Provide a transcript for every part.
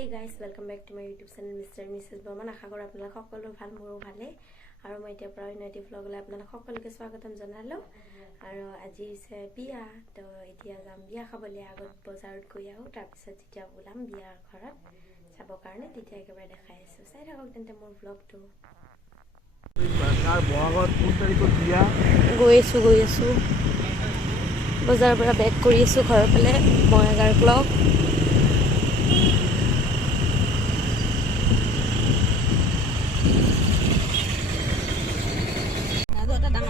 Hey guys, welcome back to my YouTube channel Mr. and Mrs. Burman. আশা কৰো আপোনালোক সকলো ভাল মোৰো ভালে আৰু মই এতিয়া প্ৰায়নাইটি vlogলৈ আপোনালোক সকলোকে স্বাগতম জনালো আৰু আজি আছে বিয়া তো এতিয়া যাম বিয়া খাবলৈ আগত বজাৰত গৈ আহো তাৰ পিছত যেতিয়া ওলাম বিয়াৰ ঘৰত চাব কাৰণে তেতিয়া একেবাৰে দেখাই আছো চাই থাকক তেন্তে মোৰ vlogটো তাৰ বহাগত 3 তাৰিখত বিয়া গৈ আছো বজাৰৰ পৰা বেক কৰি আছো ঘৰৰ ফালে বঙাইগাঁৱৰ vlog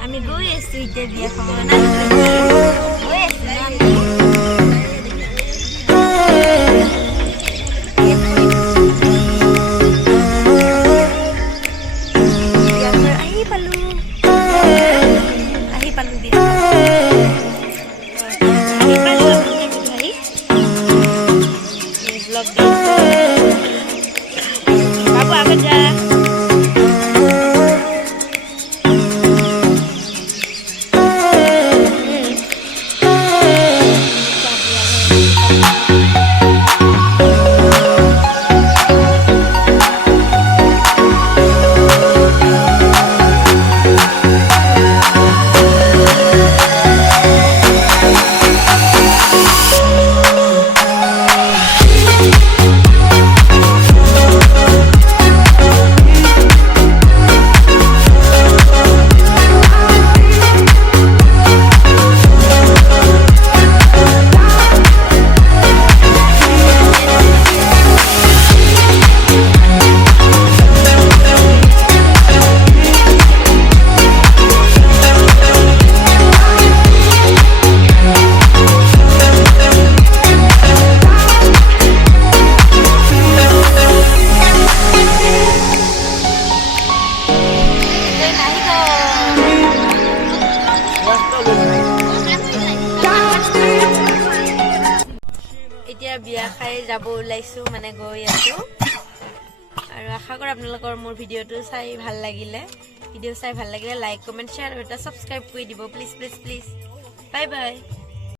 আমি গৈ আছো এতিয়া বিয়া খাব না গৈ আছো Babu apa aja? এতিয়া বিয়া খাই যাব ওলাইছো মানে গৈ আছো আৰু আশা কৰো আপোনালোকৰ মোৰ ভিডিওটো চাই ভাল লাগিলে লাইক কমেন্ট শেয়াৰ আৰু এটা সাবস্ক্ৰাইব কৰি দিব প্লিজ বাই বাই